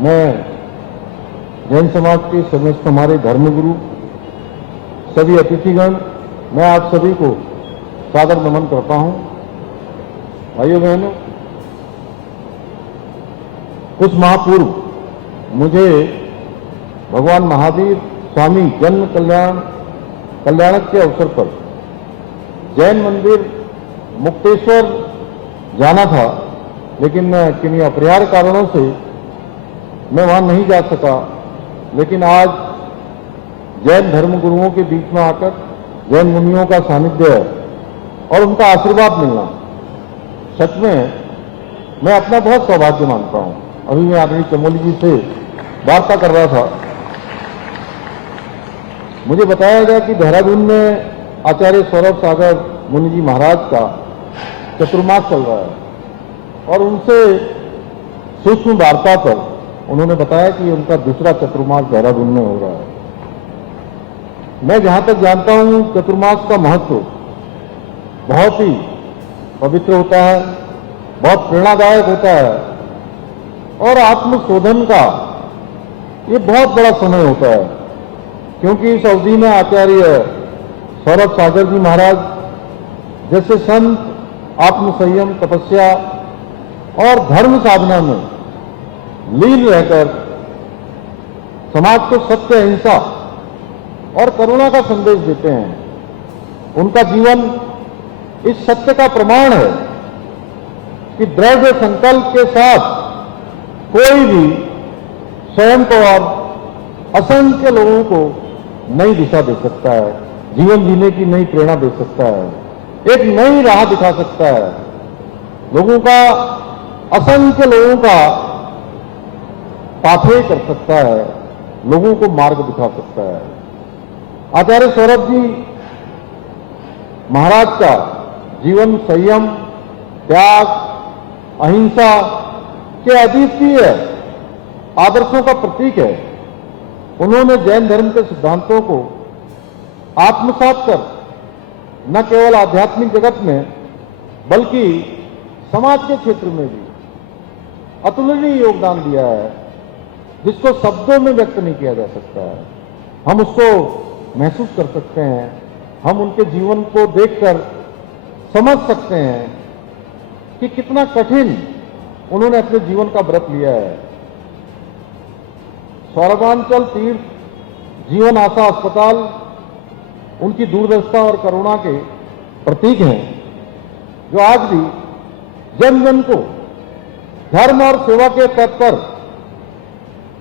मैं जैन समाज के समस्त हमारे धर्मगुरु, सभी अतिथिगण, मैं आप सभी को सादर नमन करता हूं। भाइयों बहनों, कुछ माह पूर्व मुझे भगवान महावीर स्वामी जन्म कल्याणक के अवसर पर जैन मंदिर मुक्तेश्वर जाना था, लेकिन किन्हीं अपरिहार्य कारणों से मैं वहां नहीं जा सका। लेकिन आज जैन धर्मगुरुओं के बीच में आकर जैन मुनियों का सानिध्य और उनका आशीर्वाद मिलना, सच में मैं अपना बहुत सौभाग्य मानता हूं। अभी मैं आदरणीय चमोली जी से वार्ता कर रहा था, मुझे बताया गया कि देहरादून में आचार्य सौरभ सागर मुनि जी महाराज का चतुर्मास चल रहा है, और उनसे सूक्ष्म वार्ता पर उन्होंने बताया कि उनका दूसरा चतुर्मास देहरादून में हो रहा है। मैं जहां तक जानता हूं, चतुर्मास का महत्व बहुत ही पवित्र होता है, बहुत प्रेरणादायक होता है, और आत्मशोधन का ये बहुत बड़ा समय होता है, क्योंकि इस अवधि में आचार्य सौरभ सागर जी महाराज जैसे संत आत्मसंयम, तपस्या और धर्म साधना में लीन रहकर समाज को सत्य, अहिंसा और करुणा का संदेश देते हैं। उनका जीवन इस सत्य का प्रमाण है कि दृढ़ संकल्प के साथ कोई भी स्वयं को और असंख्य लोगों को नई दिशा दे सकता है, जीवन जीने की नई प्रेरणा दे सकता है, एक नई राह दिखा सकता है, लोगों का, असंख्य लोगों का पाथवे कर सकता है, लोगों को मार्ग दिखा सकता है। आचार्य सौरभ जी महाराज का जीवन संयम, त्याग, अहिंसा के अद्वितीय आदर्शों का प्रतीक है। उन्होंने जैन धर्म के सिद्धांतों को आत्मसात कर न केवल आध्यात्मिक जगत में बल्कि समाज के क्षेत्र में भी अतुलनीय योगदान दिया है, जिसको शब्दों में व्यक्त नहीं किया जा सकता है। हम उसको महसूस कर सकते हैं, हम उनके जीवन को देखकर समझ सकते हैं कि कितना कठिन उन्होंने अपने जीवन का व्रत लिया है। सौरभांचल तीर्थ जीवन आशा अस्पताल उनकी दूरदर्शिता और करुणा के प्रतीक हैं, जो आज भी जन जन को धर्म और सेवा के पथ पर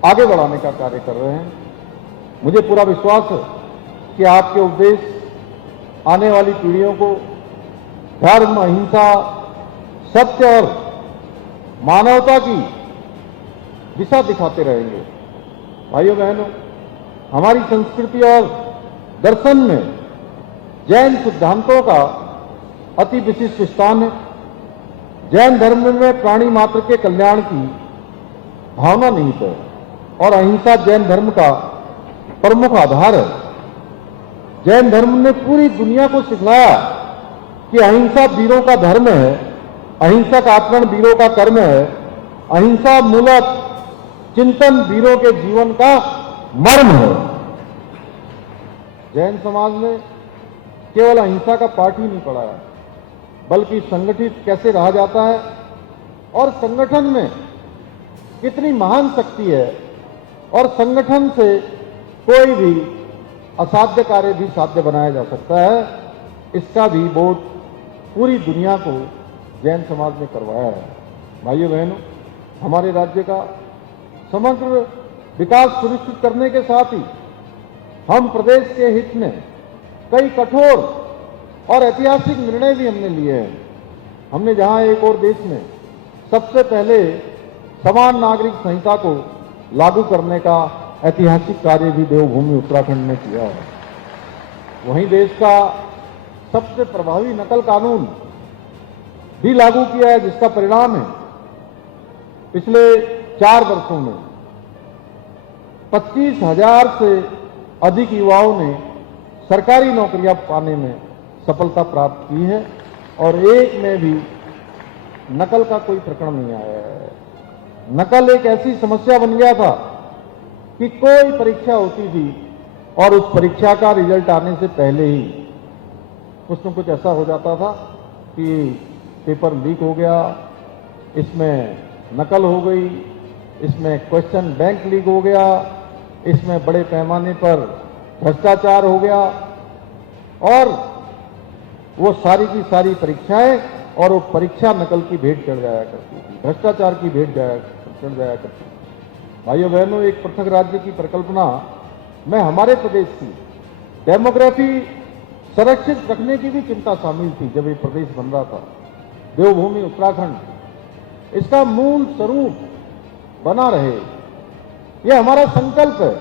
आगे बढ़ाने का कार्य कर रहे हैं। मुझे पूरा विश्वास है कि आपके उपदेश आने वाली पीढ़ियों को धर्म, अहिंसा, सत्य और मानवता की दिशा दिखाते रहेंगे। भाइयों बहनों, हमारी संस्कृति और दर्शन में जैन सिद्धांतों का अति विशिष्ट स्थान है। जैन धर्म में प्राणी मात्र के कल्याण की भावना निहित है और अहिंसा जैन धर्म का प्रमुख आधार है। जैन धर्म ने पूरी दुनिया को सिखलाया कि अहिंसा वीरों का धर्म है, अहिंसक आचरण वीरों का कर्म है, अहिंसा मूलक चिंतन वीरों के जीवन का मर्म है। जैन समाज ने केवल अहिंसा का पाठ ही नहीं पढ़ाया, बल्कि संगठित कैसे रहा जाता है और संगठन में कितनी महान शक्ति है, और संगठन से कोई भी असाध्य कार्य भी साध्य बनाया जा सकता है, इसका भी बोध पूरी दुनिया को जैन समाज ने करवाया है। भाइयों बहनों, हमारे राज्य का समग्र विकास सुनिश्चित करने के साथ ही हम प्रदेश के हित में कई कठोर और ऐतिहासिक निर्णय भी हमने लिए हैं। हमने जहां एक और देश में सबसे पहले समान नागरिक संहिता को लागू करने का ऐतिहासिक कार्य भी देवभूमि उत्तराखंड में किया है, वहीं देश का सबसे प्रभावी नकल कानून भी लागू किया है, जिसका परिणाम है पिछले 4 वर्षों में 25,000 से अधिक युवाओं ने सरकारी नौकरियां पाने में सफलता प्राप्त की है, और एक में भी नकल का कोई प्रकरण नहीं आया है। नकल एक ऐसी समस्या बन गया था कि कोई परीक्षा होती थी और उस परीक्षा का रिजल्ट आने से पहले ही कुछ न कुछ ऐसा हो जाता था कि पेपर लीक हो गया, इसमें नकल हो गई, इसमें क्वेश्चन बैंक लीक हो गया, इसमें बड़े पैमाने पर भ्रष्टाचार हो गया और वो सारी की सारी परीक्षाएं और वो परीक्षा नकल की भेंट चढ़ जाया करती थी, भ्रष्टाचार की भेंट चढ़ जाया करती थी। भाइयों बहनों, एक पृथक राज्य की परिकल्पना में हमारे प्रदेश की डेमोग्राफी संरक्षित रखने की भी चिंता शामिल थी। जब ये प्रदेश बन रहा था, देवभूमि उत्तराखंड, इसका मूल स्वरूप बना रहे, ये हमारा संकल्प है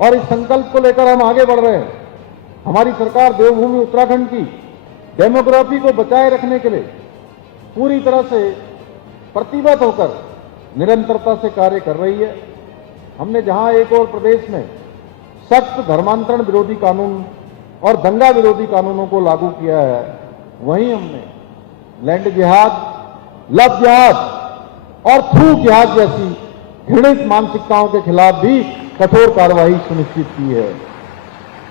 और इस संकल्प को लेकर हम आगे बढ़ रहे हैं। हमारी सरकार देवभूमि उत्तराखंड की डेमोग्राफी को बचाए रखने के लिए पूरी तरह से प्रतिबद्ध होकर निरंतरता से कार्य कर रही है। हमने जहां एक और प्रदेश में सख्त धर्मांतरण विरोधी कानून और दंगा विरोधी कानूनों को लागू किया है, वहीं हमने लैंड जिहाद, लव जिहाद और थ्रू जिहाद जैसी घृणित मानसिकताओं के खिलाफ भी कठोर कार्रवाई सुनिश्चित की है।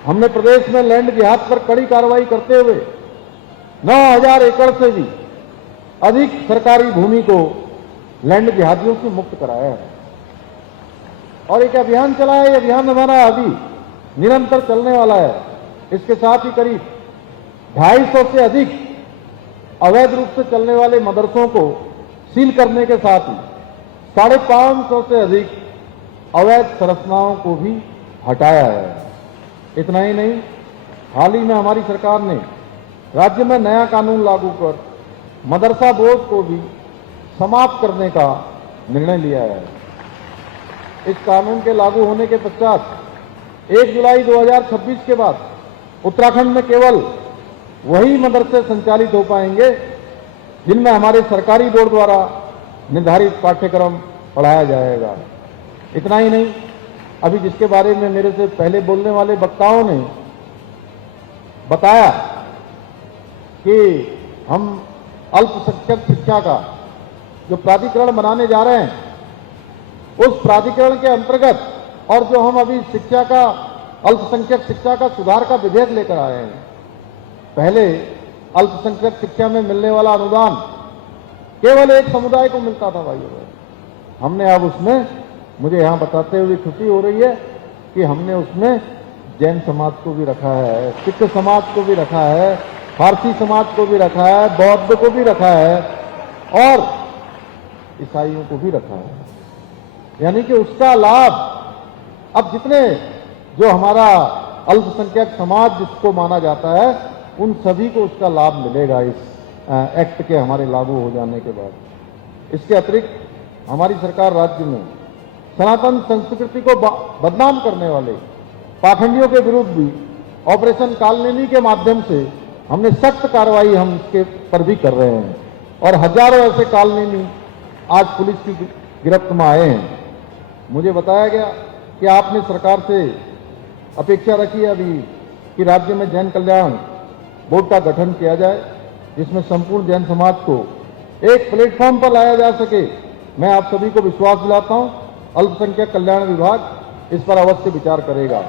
हमने प्रदेश में लैंड जिहाद पर कड़ी कार्रवाई करते हुए 9,000 एकड़ से भी अधिक सरकारी भूमि को लैंड जिहादियों से मुक्त कराया है और एक अभियान चला है। ये अभियान हमारा अभी निरंतर चलने वाला है। इसके साथ ही करीब 250 से अधिक अवैध रूप से चलने वाले मदरसों को सील करने के साथ ही 550 से अधिक अवैध संरचनाओं को भी हटाया है। इतना ही नहीं, हाल ही में हमारी सरकार ने राज्य में नया कानून लागू कर मदरसा बोर्ड को भी समाप्त करने का निर्णय लिया है। इस कानून के लागू होने के पश्चात 1 जुलाई 2026 के बाद उत्तराखंड में केवल वही मदरसे संचालित हो पाएंगे जिनमें हमारे सरकारी बोर्ड द्वारा निर्धारित पाठ्यक्रम पढ़ाया जाएगा। इतना ही नहीं, अभी जिसके बारे में मेरे से पहले बोलने वाले वक्ताओं ने बताया कि हम अल्पसंख्यक शिक्षा का जो प्राधिकरण बनाने जा रहे हैं, उस प्राधिकरण के अंतर्गत और जो हम अभी शिक्षा का अल्पसंख्यक शिक्षा का सुधार का विधेयक लेकर आए हैं, पहले अल्पसंख्यक शिक्षा में मिलने वाला अनुदान केवल एक समुदाय को मिलता था। भाइयों, हमने अब उसमें, मुझे यहां बताते हुए खुशी हो रही है कि हमने उसमें जैन समाज को भी रखा है, सिख समाज को भी रखा है, फारसी समाज को भी रखा है, बौद्ध को भी रखा है और ईसाइयों को भी रखा है। यानी कि उसका लाभ अब जितने जो हमारा अल्पसंख्यक समाज जिसको माना जाता है, उन सभी को उसका लाभ मिलेगा इस एक्ट के हमारे लागू हो जाने के बाद। इसके अतिरिक्त हमारी सरकार राज्य में सनातन संस्कृति को बदनाम करने वाले पाखंडियों के विरुद्ध भी ऑपरेशन कालनेमी के माध्यम से हमने सख्त कार्रवाई हम इसके पर भी कर रहे हैं और हजारों ऐसे कालनेमी आज पुलिस की गिरफ्त में आए हैं। मुझे बताया गया कि आपने सरकार से अपेक्षा रखी है अभी कि राज्य में जैन कल्याण बोर्ड का गठन किया जाए, जिसमें संपूर्ण जैन समाज को एक प्लेटफॉर्म पर लाया जा सके। मैं आप सभी को विश्वास दिलाता हूं, अल्पसंख्यक कल्याण विभाग इस पर अवश्य विचार करेगा।